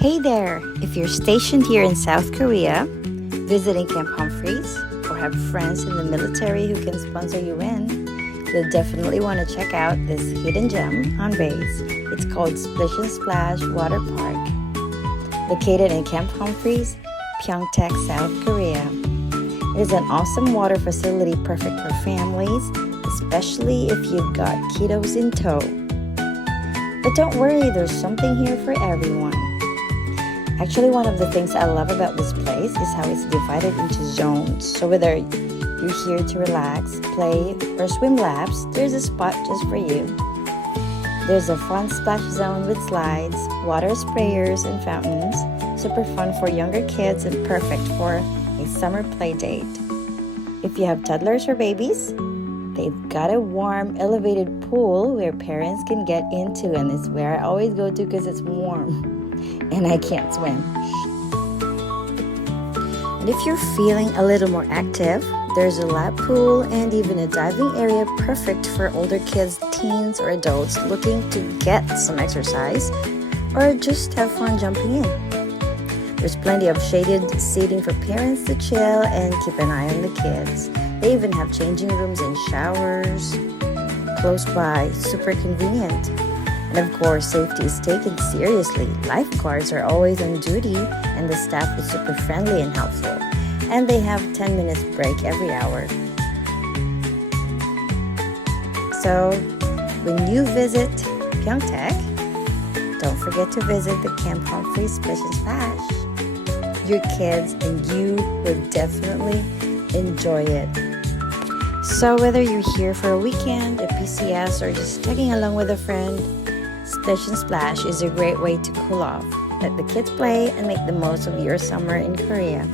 Hey there! If you're stationed here in South Korea, visiting Camp Humphreys, or have friends in the military who can sponsor you in, you'll definitely want to check out this hidden gem on base. It's called Splish and Splash Water Park, located in Camp Humphreys, Pyeongtaek, South Korea. It is an awesome water facility perfect for families, especially if you've got kiddos in tow. But don't worry, there's something here for everyone. Actually, one of the things I love about this place is how it's divided into zones. So whether you're here to relax, play, or swim laps, there's a spot just for you. There's a fun splash zone with slides, water sprayers, and fountains. Super fun for younger kids and perfect for a summer play date. If you have toddlers or babies, they've got a warm, elevated pool where parents can get into, and it's where I always go to because it's warm. And I can't swim. And if you're feeling a little more active, there's a lap pool and even a diving area perfect for older kids, teens, or adults looking to get some exercise or just have fun jumping in. There's plenty of shaded seating for parents to chill and keep an eye on the kids. They even have changing rooms and showers close by, super convenient. And of course, safety is taken seriously. Lifeguards are always on duty and the staff is super friendly and helpful. And they have 10 minutes break every hour. So, when you visit Pyeongtaek, don't forget to visit the Camp Humphreys Splish and Splash. Your kids and you will definitely enjoy it. So whether you're here for a weekend, a PCS, or just tagging along with a friend, Splish and Splash is a great way to cool off, let the kids play, and make the most of your summer in Korea.